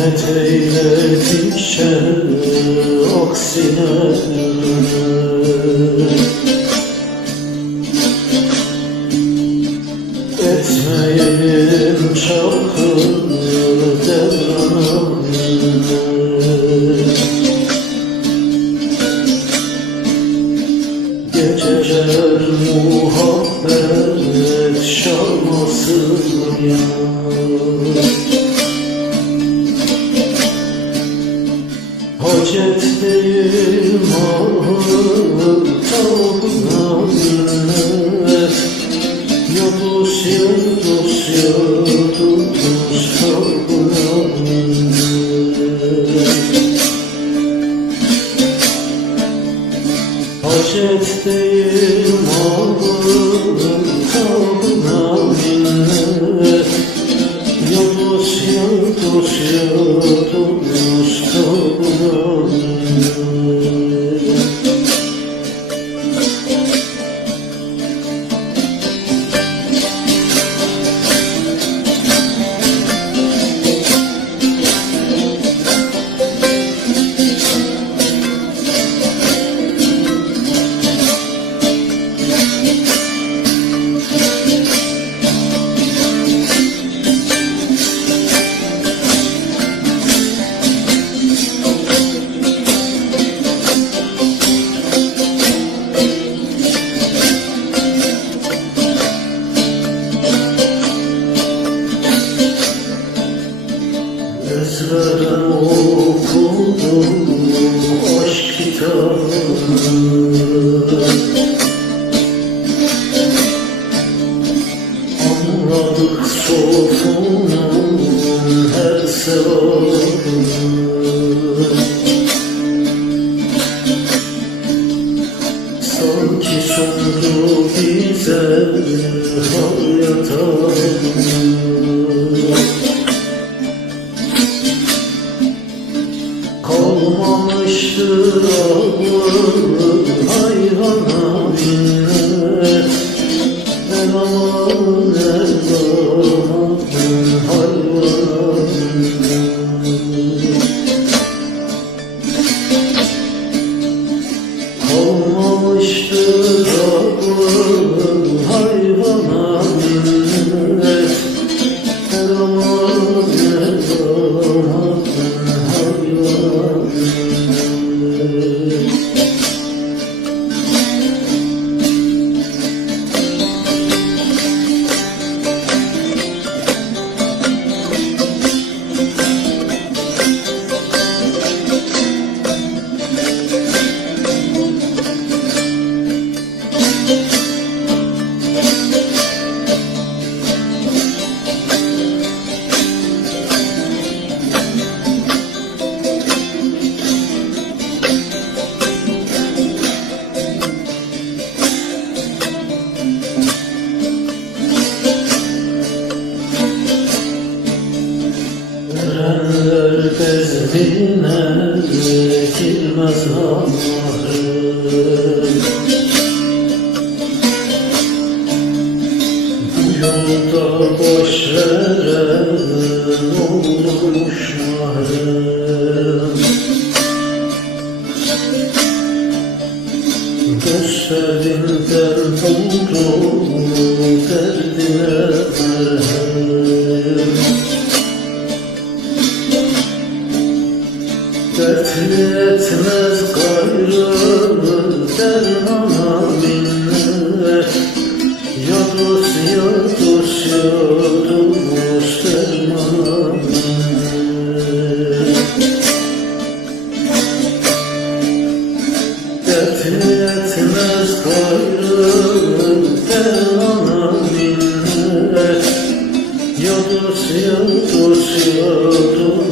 eyledikçe aksine etmeyelim çarkı devranı. Geceler muhabbet şarmasın ya. Hacet değil mahır tavına minnet. Ya dosya dosya tutmuş tavına minnet. Hacet değil mahır tavına minnet. Ya dosya dosya tutmuş tavına minnet. Ezberden okudum aşk kitabını. Anladık sofunun her sevabını. Sanki sundu bize hayata. Kalmamıştır ağır hayvana minnet. El aman el aman hayvana minnet. Kalmamıştır ağır hayvana minnet. El aman el aman Erenler bezmine girmez namarım. Bu yolda boş veren olmuş narım. Dostlarından buldum derdine merhem. Dertli etmez gayrı dermana minnet. Ya dosya dosya durmuş dermana minnet. Dertli etmez gayrı dermana minnet. Ya dosya dosya durmuş